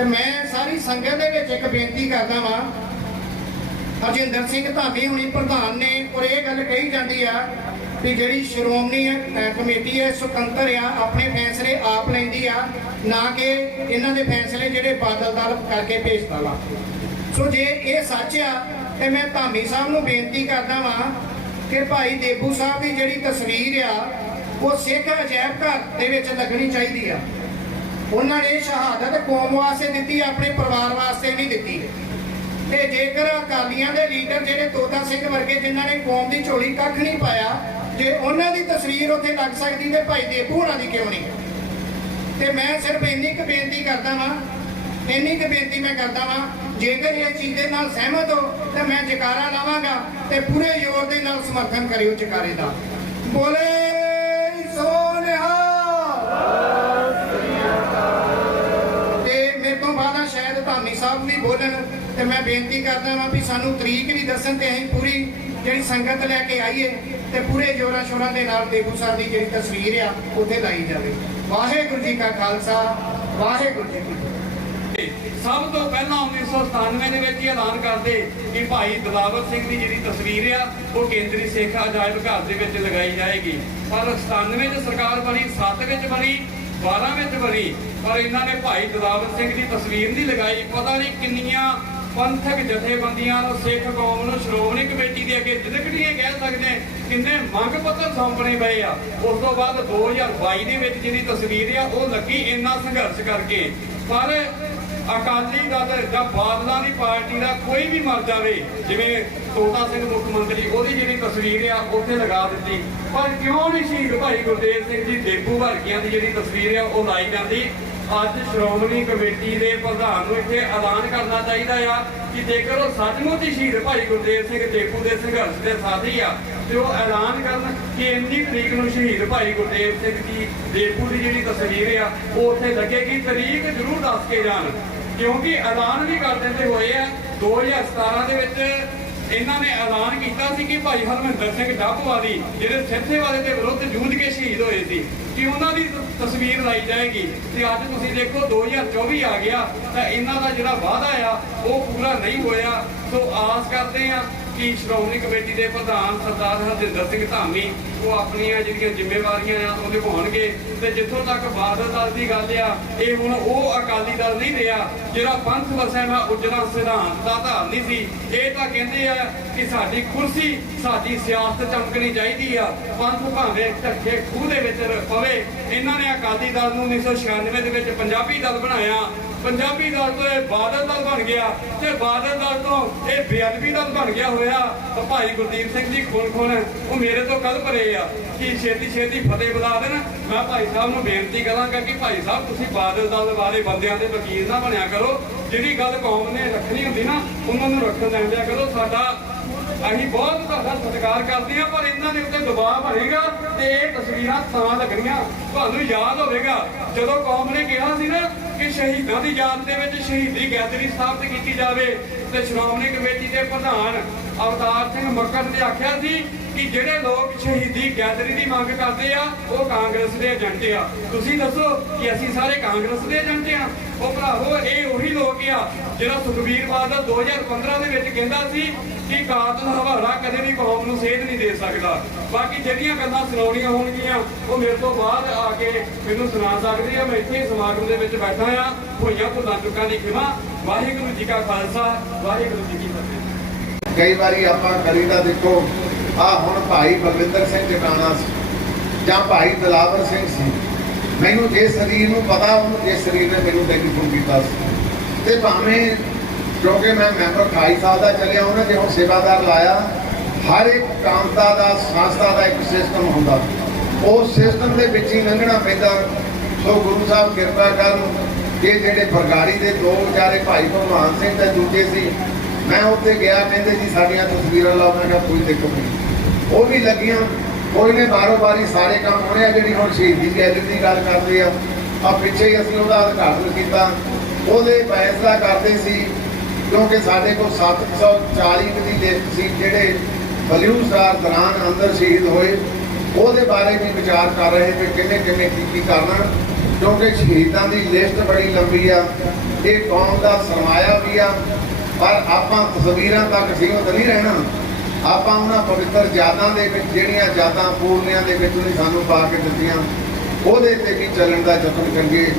ਤੇ ਮੈਂ ਸਾਰੀ ਸੰਗਤ ਦੇ ਵਿੱਚ ਇੱਕ ਬੇਨਤੀ ਕਰਦਾ ਵਾਂ। ਹਰਜਿੰਦਰ ਸਿੰਘ ਧਾਮੀ ਹੁਣੀ ਪ੍ਰਧਾਨ ਨੇ ਔਰ ਇਹ ਗੱਲ ਕਹੀ ਜਾਂਦੀ ਆ ਕਿ ਜਿਹੜੀ ਸ਼੍ਰੋਮਣੀ ਕਮੇਟੀ ਹੈ, ਸੁਤੰਤਰ ਆ, ਆਪਣੇ ਫੈਸਲੇ ਆਪ ਲੈਂਦੀ ਆ, ਨਾ ਕਿ ਇਹਨਾਂ ਦੇ ਫੈਸਲੇ ਜਿਹੜੇ ਬਾਦਲ ਦਲ ਕਰਕੇ ਭੇਜਦਾ ਵਾ। ਸੋ ਜੇ ਇਹ ਸੱਚ ਆ, ਤੇ ਮੈਂ ਧਾਮੀ ਸਾਹਿਬ ਨੂੰ ਬੇਨਤੀ ਕਰਦਾ ਵਾਂ ਕਿ ਭਾਈ ਦੇਬੂ ਸਾਹਿਬ ਦੀ ਜਿਹੜੀ ਤਸਵੀਰ ਆ, ਉਹ ਸਿੱਖ ਅਜਾਇਬ ਘਰ ਦੇ ਵਿੱਚ ਲੱਗਣੀ ਚਾਹੀਦੀ ਆ। ਉਹਨਾਂ ਨੇ ਸ਼ਹਾਦਤ ਕੌਮ ਵਾਸਤੇ ਦਿੱਤੀ, ਆਪਣੇ ਪਰਿਵਾਰ ਵਾਸਤੇ ਨਹੀਂ ਦਿੱਤੀ। ਤੇ ਜੇਕਰ ਅਕਾਲੀਆਂ ਦੇ ਲੀਡਰ ਜਿਹੜੇ ਤੋਤਾ ਸਿੰਘ ਵਰਗੇ ਜਿਨ੍ਹਾਂ ਨੇ ਕੌਮ ਦੀ ਝੋਲੀ ਕੱਖ ਨਹੀਂ ਪਾਇਆ, ਜੇ ਉਹਨਾਂ ਦੀ ਤਸਵੀਰ ਉੱਥੇ ਲੱਗ ਸਕਦੀ ਤੇ ਭਾਈ ਦੇਪੂ ਹੋਣਾ ਦੀ ਕਿਉਂ ਨਹੀਂ? ਤੇ ਮੈਂ ਸਿਰਫ ਇੰਨੀ ਕੁ ਬੇਨਤੀ ਕਰਦਾ ਵਾਂ, ਇੰਨੀ ਕੁ ਬੇਨਤੀ ਮੈਂ ਕਰਦਾ ਵਾਂ, ਜੇਕਰ ਇਹ ਚੀਜ਼ ਦੇ ਨਾਲ ਸਹਿਮਤ ਹੋ, ਤਾਂ ਮੈਂ ਜਕਾਰਾ ਲਾਵਾਂਗਾ ਤੇ ਪੂਰੇ ਜ਼ੋਰ ਦੇ ਨਾਲ ਸਮਰਥਨ ਕਰਿਓ ਜਕਾਰੇ ਦਾ। ਬੋਲੇ! ਬੋਲਣ ਤੇ ਮੈਂ ਬੇਨਤੀ ਕਰਦਾ ਹਾਂ ਵੀ ਸਾਨੂੰ ਤਰੀਕ ਵੀ ਦੱਸਣ ਤੇ ਅਸੀਂ ਪੂਰੀ ਜਿਹੜੀ ਸੰਗਤ ਲੈ ਕੇ ਆਈਏ ਤੇ ਪੂਰੇ ਜੋਰਾਂ ਸ਼ੋਰਾਂ ਦੇ ਨਾਲ ਦੇਬੂ ਸਾਹਿਬ ਦੀ ਜਿਹੜੀ ਤਸਵੀਰ ਆ, ਉੱਥੇ ਲਾਈ ਜਾਵੇ। ਵਾਹਿਗੁਰੂ ਜੀ ਕਾ ਖਾਲਸਾ, ਵਾਹਿਗੁਰੂ ਜੀ ਕੀ ਫਤਿਹ। ਸਭ ਤੋਂ ਪਹਿਲਾਂ 1997 ਦੇ ਵਿੱਚ ਹੀ ਐਲਾਨ ਕਰਦੇ ਕਿ ਭਾਈ ਦਲਾਵਰ ਸਿੰਘ ਦੀ ਜਿਹੜੀ ਤਸਵੀਰ ਆ, ਉਹ ਕੇਂਦਰੀ ਸਿੱਖ ਅਜਾਇਬ ਘਰ ਦੇ ਵਿੱਚ ਲਗਾਈ ਜਾਏਗੀ। ਪਰ 97 ਚ ਸਰਕਾਰ ਬਣੀ 7 ਵਿੱਚ ਬਣੀ 12 ਵਿੱਚ ਵਰੀ, ਪਰ ਇਹਨਾਂ ਨੇ ਭਾਈ ਦਲਾਵਰ ਸਿੰਘ ਦੀ ਤਸਵੀਰ ਨਹੀਂ ਲਗਾਈ। ਪਤਾ ਨਹੀਂ ਕਿੰਨੀਆਂ ਪੰਥਕ ਜਥੇਬੰਦੀਆਂ ਨੂੰ ਸਿੱਖ ਕੌਮ ਨੂੰ ਸ਼੍ਰੋਮਣੀ ਕਮੇਟੀ ਦੇ ਅੱਗੇ ਜ਼ਿੰਦਗੀਆਂ ਕਹਿ ਸਕਦੇ ਕਿੰਨੇ ਮੰਗ ਪੱਤਰ ਸੌਂਪਣੇ ਪਏ ਆ। ਉਸ ਤੋਂ ਬਾਅਦ 2022 ਦੇ ਵਿੱਚ ਜਿਹੜੀ ਤਸਵੀਰ ਆ, ਉਹ ਲੱਗੀ ਇੰਨਾ ਸੰਘਰਸ਼ ਕਰਕੇ। ਪਰ ਅਕਾਲੀ ਦਲ ਜਾਂ ਬਾਦਲਾਂ ਦੀ ਪਾਰਟੀ ਦਾ ਕੋਈ ਵੀ ਮਰ ਜਾਵੇ, ਜਿਵੇਂ ਤੋਤਾ ਸਿੰਘ ਮੁੱਖ ਮੰਤਰੀ, ਉਹਦੀ ਜਿਹੜੀ ਤਸਵੀਰ ਆ, ਉੱਥੇ ਲਗਾ ਦਿੱਤੀ। ਪਰ ਕਿਉਂ ਨਹੀਂ ਸ਼ਹੀਦ ਭਾਈ ਗੁਰਦੇਵ ਸਿੰਘ ਜੀ ਦੇਪੂ ਵਰਗੀਆਂ ਦੀ ਜਿਹੜੀ ਤਸਵੀਰ ਆ, ਉਹ ਲਾਈ ਜਾਂਦੀ? ਅੱਜ ਸ਼੍ਰੋਮਣੀ ਕਮੇਟੀ ਦੇ ਪ੍ਰਧਾਨ ਨੂੰ ਇੱਥੇ ਐਲਾਨ ਕਰਨਾ ਚਾਹੀਦਾ ਆ ਕਿ ਜੇਕਰ ਉਹ ਸੱਚਮੁੱਚ ਹੀ ਸ਼ਹੀਦ ਭਾਈ ਗੁਰਦੇਵ ਸਿੰਘ ਦੇਪੂ ਦੇ ਸੰਘਰਸ਼ ਦੇ ਸਾਥੀ ਆ, ਤੇ ਉਹ ਐਲਾਨ ਕਰਨ ਕਿ ਇੰਨੀ ਤਰੀਕ ਨੂੰ ਸ਼ਹੀਦ ਭਾਈ ਗੁਰਦੇਵ ਸਿੰਘ ਜੀ ਦੇਪੂ ਦੀ ਜਿਹੜੀ ਤਸਵੀਰ ਆ, ਉਹ ਉੱਥੇ ਲੱਗੇਗੀ। ਤਰੀਕ ਜ਼ਰੂਰ ਦੱਸ ਕੇ ਜਾਣ। ਕਿਉਂਕਿ ਐਲਾਨ ਵੀ ਕਰ ਦਿੰਦੇ ਹੋਏ ਆ 2017 ਦੇ ਵਿੱਚ ਇਹਨਾਂ ਨੇ ਐਲਾਨ ਕੀਤਾ ਸੀ ਕਿ ਭਾਈ ਹਰਮਿੰਦਰ ਸਿੰਘ ਡੱਬਵਾਲੀ ਜਿਹੜੇ ਸਿੱਧੇਵਾਲੇ ਦੇ ਵਿਰੁੱਧ ਜੂਝ ਕੇ ਸ਼ਹੀਦ ਹੋਏ ਸੀ, ਕਿ ਉਹਨਾਂ ਦੀ ਤਸਵੀਰ ਲਾਈ ਜਾਏਗੀ। ਤੇ ਅੱਜ ਤੁਸੀਂ ਦੇਖੋ 2024 ਆ ਗਿਆ, ਤਾਂ ਇਹਨਾਂ ਦਾ ਜਿਹੜਾ ਵਾਅਦਾ ਆ, ਉਹ ਪੂਰਾ ਨਹੀਂ ਹੋਇਆ। ਸੋ ਆਸ ਕਰਦੇ ਆ ਕਿ ਸ਼੍ਰੋਮਣੀ ਕਮੇਟੀ ਦੇ ਪ੍ਰਧਾਨ ਸਰਦਾਰ ਹਰਜਿੰਦਰ ਸਿੰਘ ਧਾਮੀ, ਉਹ ਆਪਣੀਆਂ ਜਿਹੜੀਆਂ ਜ਼ਿੰਮੇਵਾਰੀਆਂ ਆ, ਉਹ ਨਿਭਾਉਣਗੇ। ਤੇ ਜਿੱਥੋਂ ਤੱਕ ਬਾਦਲ ਦਲ ਦੀ ਗੱਲ ਆ, ਇਹ ਹੁਣ ਉਹ ਅਕਾਲੀ ਦਲ ਨਹੀਂ ਰਿਹਾ, ਜਿਹੜਾ ਪੰਥ ਵਸਿਆ ਮੈਂ ਉਜੜਾ ਸਿਧਾਂਤ ਦਾ ਧਾਰਨੀ ਸੀ। ਇਹ ਤਾਂ ਕਹਿੰਦੇ ਆ ਕਿ ਸਾਡੀ ਕੁਰਸੀ, ਸਾਡੀ ਸਿਆਸਤ ਚਮਕਣੀ ਚਾਹੀਦੀ ਆ। ਪੰਥ ਭਾਵੇਂ ਢੱਕੇ ਖੂਹ ਦੇ ਵਿੱਚ ਪਵੇ, ਇਹਨਾਂ ਨੇ ਅਕਾਲੀ ਦਲ ਨੂੰ 1996 ਦੇ ਵਿੱਚ ਪੰਜਾਬੀ ਦਲ ਬਣਾਇਆ। ਪੰਜਾਬੀ ਦਲ ਤੋਂ ਇਹ ਬਾਦਲ ਦਲ ਬਣ ਗਿਆ ਤੇ ਬਾਦਲ ਦਲ ਤੋਂ ਇਹ ਬੇਅਦਬੀ ਦਲ ਬਣ ਗਿਆ ਹੋਇਆ। ਤਾਂ ਭਾਈ ਗੁਰਦੀਪ ਸਿੰਘ ਜੀ ਖੂਨ ਖੂਨ ਉਹ ਮੇਰੇ ਤੋਂ ਕੱਲ ਭਰੇ ਆ ਕਿ ਛੇਤੀ ਛੇਤੀ ਫਤਿਹ ਬੁਲਾ ਦੇਣ। ਮੈਂ ਭਾਈ ਸਾਹਿਬ ਨੂੰ ਬੇਨਤੀ ਕਰਾਂਗਾ ਕਿ ਭਾਈ ਸਾਹਿਬ, ਤੁਸੀਂ ਬਾਦਲ ਦਲ ਵਾਲੇ ਬੰਦਿਆਂ ਦੇ ਵਕੀਲ ਨਾ ਬਣਿਆ ਕਰੋ। ਜਿਹੜੀ ਗੱਲ ਕੌਮ ਨੇ ਰੱਖਣੀ ਹੁੰਦੀ ਨਾ, ਉਹਨਾਂ ਨੂੰ ਰੱਖਣ ਦਿਆ ਕਰੋ। ਸਾਡਾ ਅਸੀਂ ਬਹੁਤ ਤੁਹਾਡਾ ਸਤਿਕਾਰ ਕਰਦੇ ਹਾਂ, ਪਰ ਇਹਨਾਂ ਦੇ ਉੱਤੇ ਦਬਾਅ ਬਣੇਗਾ ਤੇ ਇਹ ਤਸਵੀਰਾਂ ਤਾਂ ਲੱਗਣੀਆਂ। ਤੁਹਾਨੂੰ ਯਾਦ ਹੋਵੇਗਾ, ਜਦੋਂ ਕੌਮ ਨੇ ਕਿਹਾ ਸੀ ਨਾ ਕਿ ਸ਼ਹੀਦਾਂ ਦੀ ਯਾਦ ਦੇ ਵਿੱਚ ਸ਼ਹੀਦੀ ਗੈਦਰੀ ਸਥਾਪਿਤ ਕੀਤੀ ਜਾਵੇ, ਤੇ ਸ਼੍ਰੋਮਣੀ ਕਮੇਟੀ ਦੇ ਪ੍ਰਧਾਨ ਅਵਤਾਰ ਸਿੰਘ ਮੱਕਰ ਨੇ ਆਖਿਆ ਸੀ ਕਿ ਜਿਹੜੇ ਲੋਕ ਸ਼ਹੀਦੀ ਗੈਦਰੀ ਦੀ ਮੰਗ ਕਰਦੇ ਆ, ਉਹ ਕਾਂਗਰਸ ਦੇ ਏਜੰਟ ਆ। ਤੁਸੀਂ ਦੱਸੋ ਕਿ ਅਸੀਂ ਸਾਰੇ ਕਾਂਗਰਸ ਦੇ ਏਜੰਟ ਆ? ਉਹ ਭਰਾਵੋ, ਇਹ ਉਹੀ ਲੋਕ ਆ ਜਿਹੜਾ ਸੁਖਬੀਰ ਬਾਦਲ 2015 ਦੇ ਵਿੱਚ ਕਹਿੰਦਾ ਸੀ ਕਿ ਕਾਤਲ ਹਵਾਲਾ ਕਦੇ ਵੀ ਕੌਮ ਨੂੰ ਸੇਧ ਨਹੀਂ ਦੇ ਸਕਦਾ। ਬਾਕੀ ਜਿਹੜੀਆਂ ਗੱਲਾਂ ਸੁਣਾਉਣੀਆਂ ਹੋਣਗੀਆਂ, ਉਹ ਮੇਰੇ ਤੋਂ ਬਾਅਦ ਆ ਕੇ ਮੈਨੂੰ ਸੁਣਾ ਸਕਦੇ ਆ। ਮੈਂ ਇੱਥੇ ਸਮਾਗਮ ਦੇ ਵਿੱਚ ਬੈਠਾ ਆ। ਹੋਈਆਂ ਭੁੱਲਾਂ ਚੁੱਕਾਂ ਦੀ ਖਿਮਾ। ਵਾਹਿਗੁਰੂ ਜੀ ਕਾ ਖਾਲਸਾ, ਵਾਹਿਗੁਰੂ ਜੀ ਕੀ ਫਤਿਹ। ਕਈ ਵਾਰੀ ਆਪਾਂ ਕਰੀਦਾ ਦੇਖੋ ਆ ਹੁਣ ਭਾਈ ਬਲਵਿੰਦਰ ਸਿੰਘ ਟਿਕਾਣਾ ਸੀ, ਜਾਂ ਭਾਈ ਦਲਾਵਰ ਸਿੰਘ ਸੀ। ਮੈਨੂੰ ਜੇ ਸਰੀਰ ਨੂੰ ਪਤਾ ਉਹਨੂੰ ਜੇ ਸਰੀਰ ਨੇ ਮੈਨੂੰ ਟੈਲੀਫੋਨ ਕੀਤਾ ਸੀ। ਤੇ ਭਾਵੇਂ ਕਿਉਂਕਿ ਮੈਂ ਮੈਂਬਰ 28 ਸਾਲ ਦਾ ਚੱਲਿਆ, ਉਹਨਾਂ ਦੇ ਹੁਣ ਸੇਵਾਦਾਰ ਲਾਇਆ, ਹਰ ਇੱਕ ਕਾਮਤਾ ਦਾ, ਸੰਸਥਾ ਦਾ ਇੱਕ ਸਿਸਟਮ ਹੁੰਦਾ। ਉਸ ਸਿਸਟਮ ਦੇ ਵਿੱਚ ਹੀ ਲੰਘਣਾ ਪੈਂਦਾ। ਸੋ ਗੁਰੂ ਸਾਹਿਬ ਕਿਰਪਾ ਕਰਨ ਕਿ ਜਿਹੜੇ ਬਰਗਾੜੀ ਦੇ ਦੋ ਵਿਚਾਰੇ ਭਾਈ ਭਗਵਾਨ ਸਿੰਘ ਤੇ ਦੂਜੇ ਸੀ ਮੈਂ ਉੱਥੇ ਗਿਆ, ਕਹਿੰਦੇ ਜੀ ਸਾਡੀਆਂ ਤਸਵੀਰਾਂ ਲਾਓ, ਮੈਂ ਕਿਹਾ ਕੋਈ ਦਿੱਕਤ ਨਹੀਂ। ਉਹ ਵੀ ਲੱਗੀਆਂ, ਕੋਈ ਨੇ ਬਾਰੋ ਬਾਰੀ ਸਾਰੇ ਕੰਮ ਹੋਣੇ ਆ, ਜਿਹੜੀ ਹੁਣ ਸ਼ਹੀਦੀ ਗੈਲਰੀ ਦੀ ਗੱਲ ਕਰਦੇ ਆ। ਆ ਪਿੱਛੇ ਹੀ ਅਸੀਂ ਉਹਦਾ ਉਦਘਾਟਨ ਕੀਤਾ। ਉਹਦੇ ਫੈਸਲਾ ਕਰਦੇ ਸੀ, ਕਿਉਂਕਿ ਸਾਡੇ ਕੋਲ 740 ਕੁ ਦੀ ਲਿਸਟ ਸੀ, ਜਿਹੜੇ ਬਲਿਊ ਦੌਰਾਨ ਅੰਦਰ ਸ਼ਹੀਦ ਹੋਏ। ਉਹਦੇ ਬਾਰੇ ਵੀ ਵਿਚਾਰ ਕਰ ਰਹੇ ਕਿ ਕਿੰਨੇ ਕਿੰਨੇ ਕੀ ਕੀ ਕਰਨਾ, ਕਿਉਂਕਿ ਸ਼ਹੀਦਾਂ ਦੀ ਲਿਸਟ ਬੜੀ ਲੰਬੀ ਆ। ਇਹ ਕੌਮ ਦਾ ਸਰਮਾਇਆ ਵੀ ਆ। ਪਰ ਆਪਾਂ ਤਸਵੀਰਾਂ ਤੱਕ ਸੀਮਤ ਨਹੀਂ ਰਹਿਣਾ। ਆਪਾਂ ਉਹਨਾਂ ਪਵਿੱਤਰ ਯਾਦਾਂ ਦੇ ਵਿੱਚ, ਜਿਹੜੀਆਂ ਯਾਦਾਂ ਪੂਰਨਿਆਂ ਦੇ ਵਿੱਚ ਉਹਨੇ ਸਾਨੂੰ ਪਾ ਕੇ ਦਿੱਤੀਆਂ, ਉਹਦੇ ਤੇ ਵੀ ਚੱਲਣ ਦਾ ਯਤਨ ਕਰੀਏ।